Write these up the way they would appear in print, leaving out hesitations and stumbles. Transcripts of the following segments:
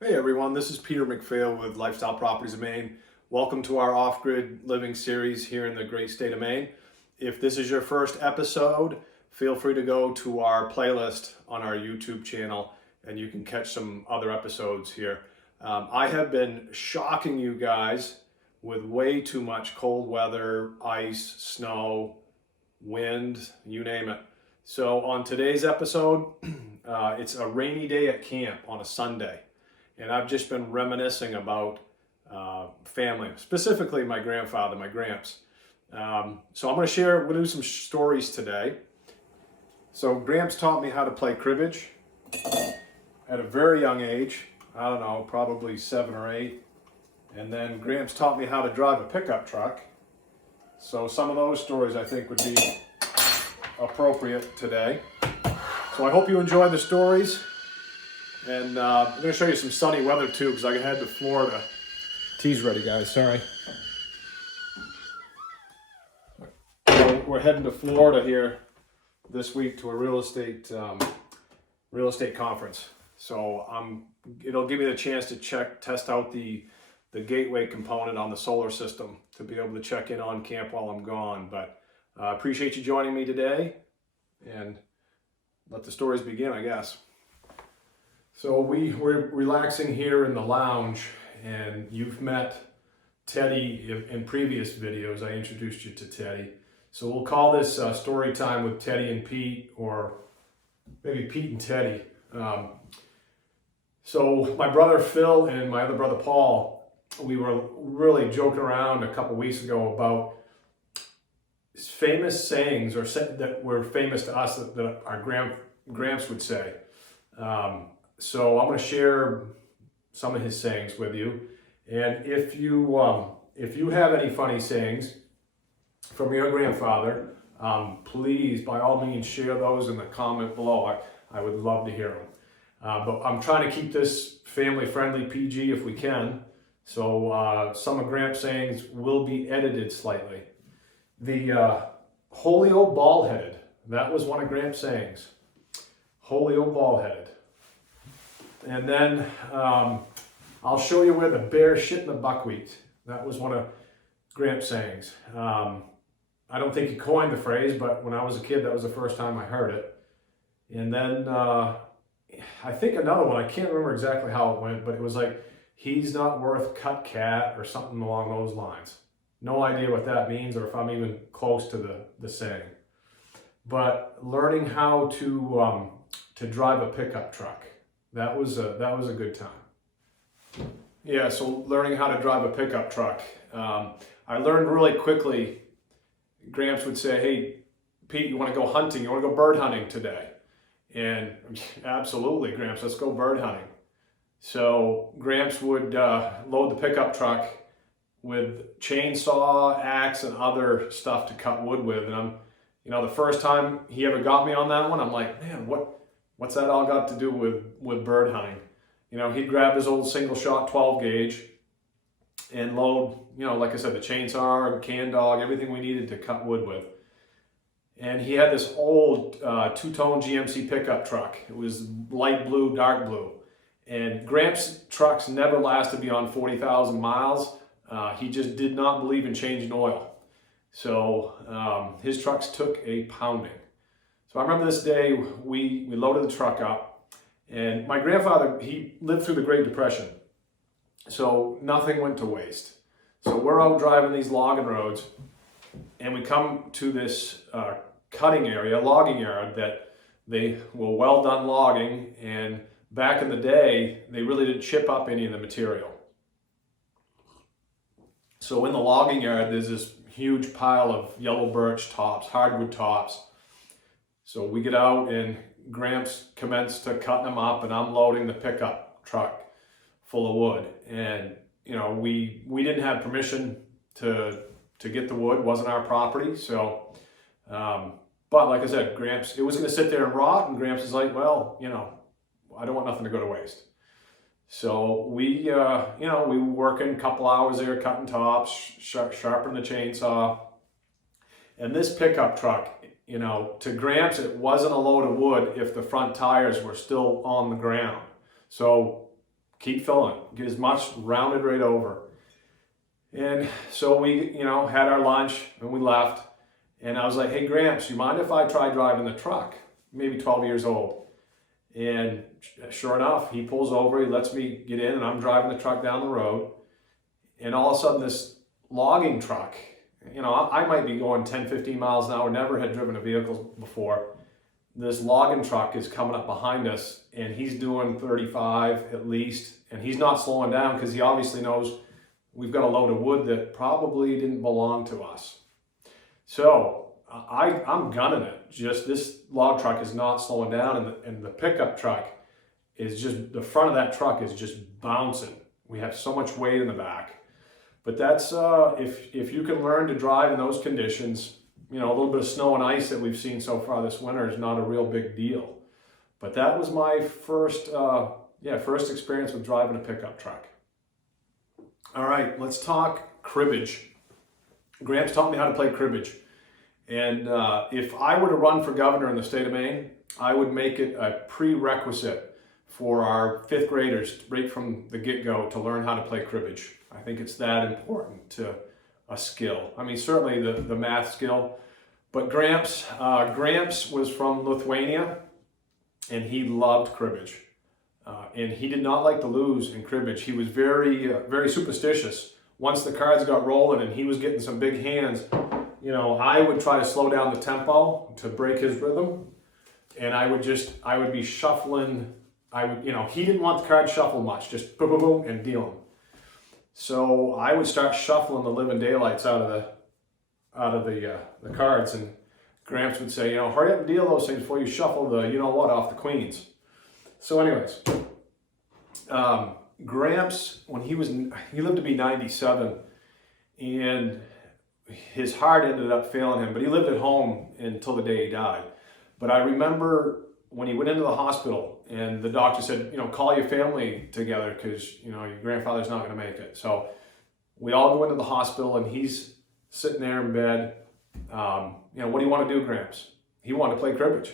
Hey everyone, this is Peter McPhail with Lifestyle Properties of Maine. Welcome to our off-grid living series here in the great state of Maine. If this is your first episode, feel free to go to our playlist on our YouTube channel and you can catch some other episodes here. I have been shocking you guys with way too much cold weather, ice, snow, wind, you name it. So on today's episode, it's a rainy day at camp on a Sunday. And I've just been reminiscing about family, specifically my grandfather, my gramps. So I'm going to we'll do some stories today. So Gramps taught me how to play cribbage at a very young age. I don't know, probably 7 or 8. And then Gramps taught me how to drive a pickup truck. So some of those stories I think would be appropriate today. So I hope you enjoy the stories. And I'm going to show you some sunny weather too, because I head to Florida. Tea's ready, guys. Sorry. So we're heading to Florida here this week to a real estate conference. So it'll give me the chance to test out the gateway component on the solar system to be able to check in on camp while I'm gone. But I appreciate you joining me today, and let the stories begin, I guess. So we're relaxing here in the lounge, and you've met Teddy in previous videos. I introduced you to Teddy. So we'll call this story time with Teddy and Pete, or maybe Pete and Teddy. So my brother Phil and my other brother Paul, we were really joking around a couple weeks ago about famous sayings that were famous to us that our Gramps would say. So I'm going to share some of his sayings with you, and if you have any funny sayings from your grandfather, please by all means share those in the comment below. I would love to hear them. But I'm trying to keep this family friendly, PG if we can. So some of Gramps' sayings will be edited slightly. The holy old bald-headed, that was one of Gramps' sayings. Holy old bald-headed. And then I'll show you where the bear shit in the buckwheat. That was one of Gramps' sayings. I don't think he coined the phrase, but when I was a kid, that was the first time I heard it. And then I think another one, I can't remember exactly how it went, but it was like, he's not worth cut cat or something along those lines. No idea what that means or if I'm even close to the saying. But learning how to drive a pickup truck. That was a good time. Yeah, so learning how to drive a pickup truck. I learned really quickly. Gramps would say, "Hey, Pete, you want to go hunting? You want to go bird hunting today?" And absolutely, Gramps, let's go bird hunting. So Gramps would load the pickup truck with chainsaw, axe, and other stuff to cut wood with. And the first time he ever got me on that one, I'm like, man, what's that all got to do with bird hunting? He'd grab his old single shot 12 gauge and load, like I said, the chainsaw, can dog, everything we needed to cut wood with. And he had this old two-tone GMC pickup truck. It was light blue, dark blue. And Gramps' trucks never lasted beyond 40,000 miles. He just did not believe in changing oil. So his trucks took a pounding. So I remember this day, we loaded the truck up, and my grandfather, he lived through the Great Depression. So nothing went to waste. So we're out driving these logging roads, and we come to this logging area that they were well done logging, and back in the day, they really didn't chip up any of the material. So in the logging yard, there's this huge pile of yellow birch tops, hardwood tops. So we get out and Gramps commenced to cutting them up, and I'm loading the pickup truck full of wood. And we didn't have permission to get the wood, wasn't our property. So, but like I said, Gramps, it was going to sit there and rot, and Gramps is like, well, I don't want nothing to go to waste. So we were working a couple hours there, cutting tops, sharpening the chainsaw. And this pickup truck, to Gramps, it wasn't a load of wood if the front tires were still on the ground. So keep filling it, get as much rounded right over. And so we, had our lunch and we left. And I was like, hey, Gramps, you mind if I try driving the truck? Maybe 12 years old. And sure enough, he pulls over, he lets me get in, and I'm driving the truck down the road. And all of a sudden, this logging truck, I might be going 10, 15 miles an hour, never had driven a vehicle before. This logging truck is coming up behind us, and he's doing 35 at least, and he's not slowing down because he obviously knows we've got a load of wood that probably didn't belong to us. So I'm gunning it. Just this log truck is not slowing down, and the pickup truck is just, the front of that truck is just bouncing. We have so much weight in the back. But that's, if you can learn to drive in those conditions, a little bit of snow and ice that we've seen so far this winter is not a real big deal. But that was my first experience with driving a pickup truck. All right, let's talk cribbage. Gramps taught me how to play cribbage. And if I were to run for governor in the state of Maine, I would make it a prerequisite for our fifth graders right from the get-go to learn how to play cribbage. I think it's that important to a skill. I mean, certainly the math skill, but Gramps was from Lithuania, and he loved cribbage. And he did not like to lose in cribbage. He was very superstitious. Once the cards got rolling and he was getting some big hands, I would try to slow down the tempo to break his rhythm. And I would be shuffling. He didn't want the card shuffled much, just boom, boom, boom, and deal them. So I would start shuffling the living daylights out of the cards, and Gramps would say, hurry up and deal those things before you shuffle the off the queens. So anyways, Gramps, when he lived to be 97, and his heart ended up failing him, but he lived at home until the day he died. But I remember when he went into the hospital and the doctor said, call your family together because, your grandfather's not going to make it. So we all go into the hospital and he's sitting there in bed. What do you want to do, Gramps? He wanted to play cribbage.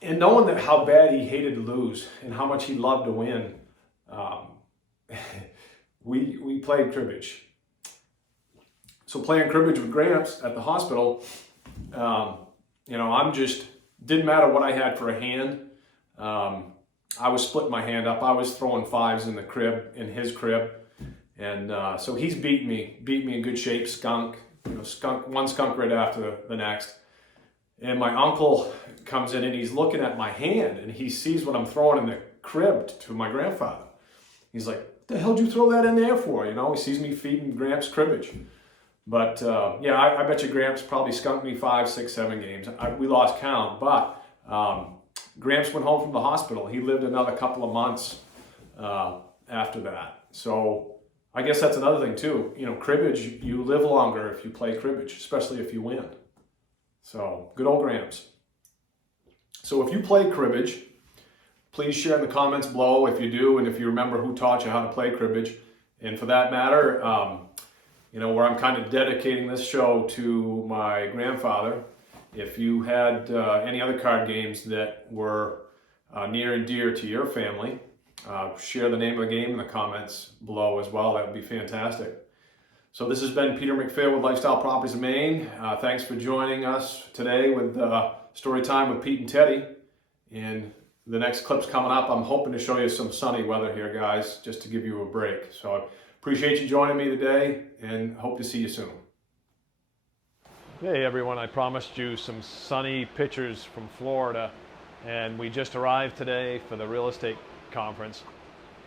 And knowing that how bad he hated to lose and how much he loved to win, we played cribbage. So playing cribbage with Gramps at the hospital, didn't matter what I had for a hand. I was splitting my hand up. I was throwing fives in his crib. And so he's beat me in good shape, one skunk right after the next. And my uncle comes in and he's looking at my hand and he sees what I'm throwing in the crib to my grandfather. He's like, "The hell did you throw that in there for?" He sees me feeding Gramps cribbage. But I bet you Gramps probably skunked me 5, 6, 7 games. We lost count, but Gramps went home from the hospital. He lived another couple of months after that. So I guess that's another thing too. Cribbage, you live longer if you play cribbage, especially if you win. So good old Gramps. So if you play cribbage, please share in the comments below if you do, and if you remember who taught you how to play cribbage. And for that matter, where I'm kind of dedicating this show to my grandfather. If you had any other card games that were near and dear to your family, share the name of the game in the comments below as well. That would be fantastic. So this has been Peter McPhail with Lifestyle Properties of Maine. Thanks for joining us today with Story Time with Pete and Teddy. And the next clip's coming up. I'm hoping to show you some sunny weather here, guys, just to give you a break. So I appreciate you joining me today and hope to see you soon. Hey everyone, I promised you some sunny pictures from Florida, and we just arrived today for the real estate conference,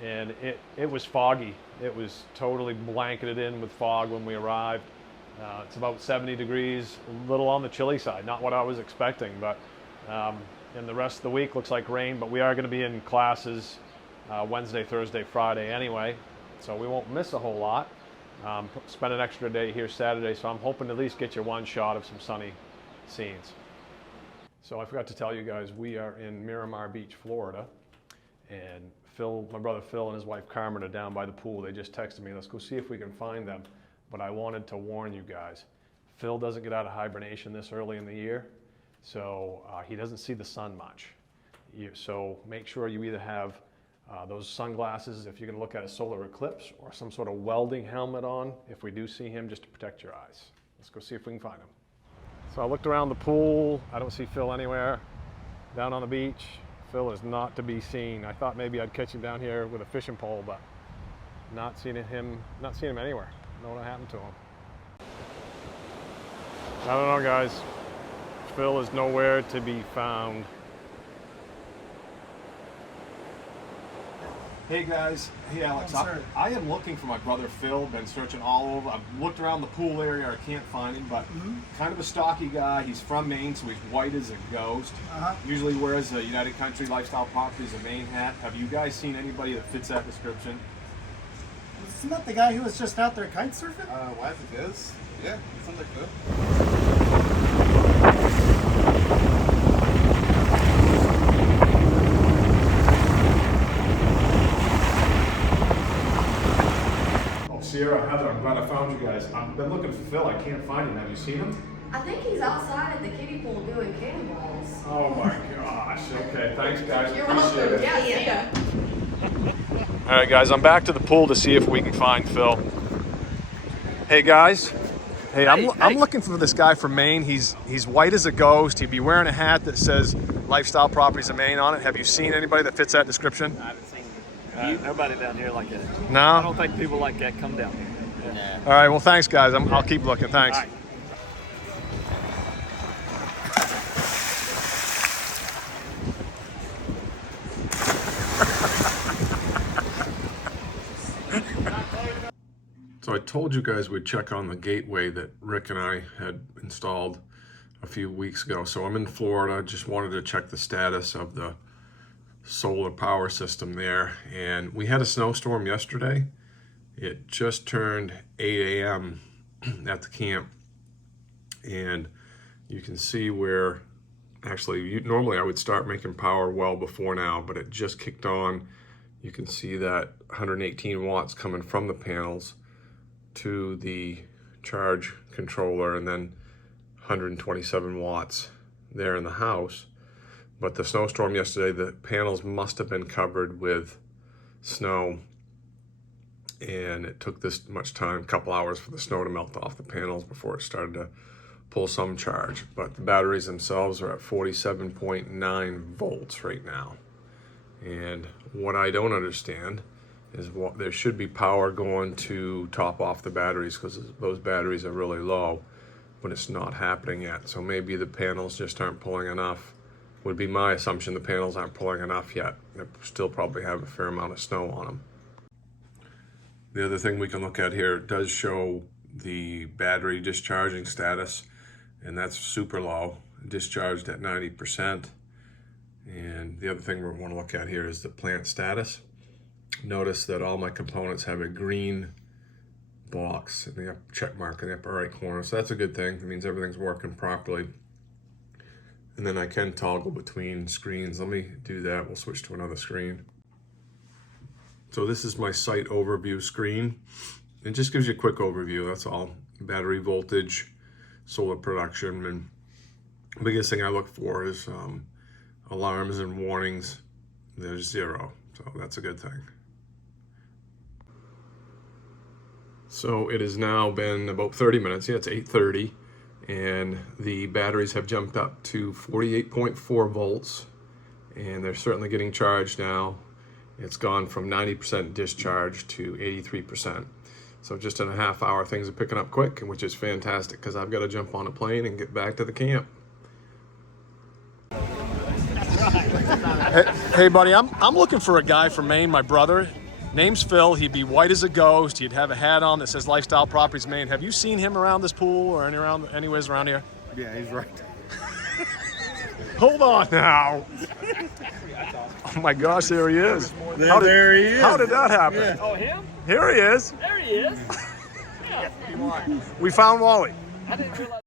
and it was foggy. It was totally blanketed in with fog when we arrived. It's about 70 degrees, a little on the chilly side, not what I was expecting, but and the rest of the week looks like rain, but we are going to be in classes Wednesday, Thursday, Friday anyway, so we won't miss a whole lot. Spend an extra day here Saturday, so I'm hoping to at least get you one shot of some sunny scenes. So I forgot to tell you guys, we are in Miramar Beach, Florida, and my brother Phil and his wife Carmen are down by the pool. They just texted me, let's go see if we can find them. But I wanted to warn you guys, Phil doesn't get out of hibernation this early in the year, so he doesn't see the sun much. So make sure you either have those sunglasses if you're going to look at a solar eclipse, or some sort of welding helmet on if we do see him, just to protect your eyes. Let's go see if we can find him. So I looked around the pool. I don't see Phil anywhere. Down on the beach, Phil is not to be seen. I thought maybe I'd catch him down here with a fishing pole, but not seeing him anywhere. I don't know what happened to him. I don't know, guys. Phil is nowhere to be found. Hey guys, hey Alex, I am looking for my brother Phil, been searching all over. I've looked around the pool area, I can't find him, but kind of a stocky guy. He's from Maine, so he's white as a ghost. Usually wears a United Country Lifestyle Properties, a Maine hat. Have you guys seen anybody that fits that description? Isn't that the guy who was just out there kite surfing? Why if it is? Yeah, sounds like good. Sierra, Heather, I'm glad I found you guys. I've been looking for Phil. I can't find him. Have you seen him? I think he's outside at the kiddie pool doing cannonballs. Oh my gosh. Okay, thanks guys. You're Appreciate welcome. it. Yeah. All right, guys, I'm back to the pool to see if we can find Phil. Hey, guys. Hey, I'm looking for this guy from Maine. He's white as a ghost. He'd be wearing a hat that says Lifestyle Properties of Maine on it. Have you seen anybody that fits that description? I haven't seen nobody down here like that. I No? don't think people like that come down here. Yeah. All right, well, thanks, guys. I'll keep looking. Thanks. All right. So I told you guys we'd check on the gateway that Rick and I had installed a few weeks ago. So I'm in Florida, just wanted to check the status of the solar power system there. And we had a snowstorm yesterday. It just turned 8 a.m. at the camp. And you can see where, actually, normally I would start making power well before now, but it just kicked on. You can see that 118 watts coming from the panels to the charge controller, and then 127 watts there in the house. But the snowstorm yesterday, the panels must have been covered with snow, and it took this much time, a couple hours, for the snow to melt off the panels before it started to pull some charge. But the batteries themselves are at 47.9 volts right now. And what I don't understand is what there should be power going to top off the batteries, because those batteries are really low, but it's not happening yet. So maybe the panels just aren't pulling enough. Would be my assumption. The panels aren't pulling enough yet. They still probably have a fair amount of snow on them. The other thing we can look at here does show the battery discharging status, and that's super low, discharged at 90%. And the other thing we want to look at here is the plant status. Notice that all my components have a green box in the check mark in the upper right corner, so that's a good thing. It means everything's working properly. And then I can toggle between screens. Let me do that. We'll switch to another screen. So this is my site overview screen. It just gives you a quick overview, that's all. Battery voltage, solar production, and the biggest thing I look for is alarms and warnings. There's 0, so that's a good thing. So it has now been about 30 minutes. Yeah, it's 8:30, and the batteries have jumped up to 48.4 volts, and they're certainly getting charged now. It's gone from 90% discharge to 83%. So just in a half hour, things are picking up quick, which is fantastic, because I've got to jump on a plane and get back to the camp. Hey buddy, I'm looking for a guy from Maine, my brother. Name's Phil. He'd be white as a ghost. He'd have a hat on that says Lifestyle Properties Maine. Have you seen him around this pool or anywhere around here? Yeah, he's right. Hold on now. Oh my gosh, there he is. There he is. How did that happen? Yeah. Oh, him? Here he is. There he is. Yeah. We found Wally. I didn't realize.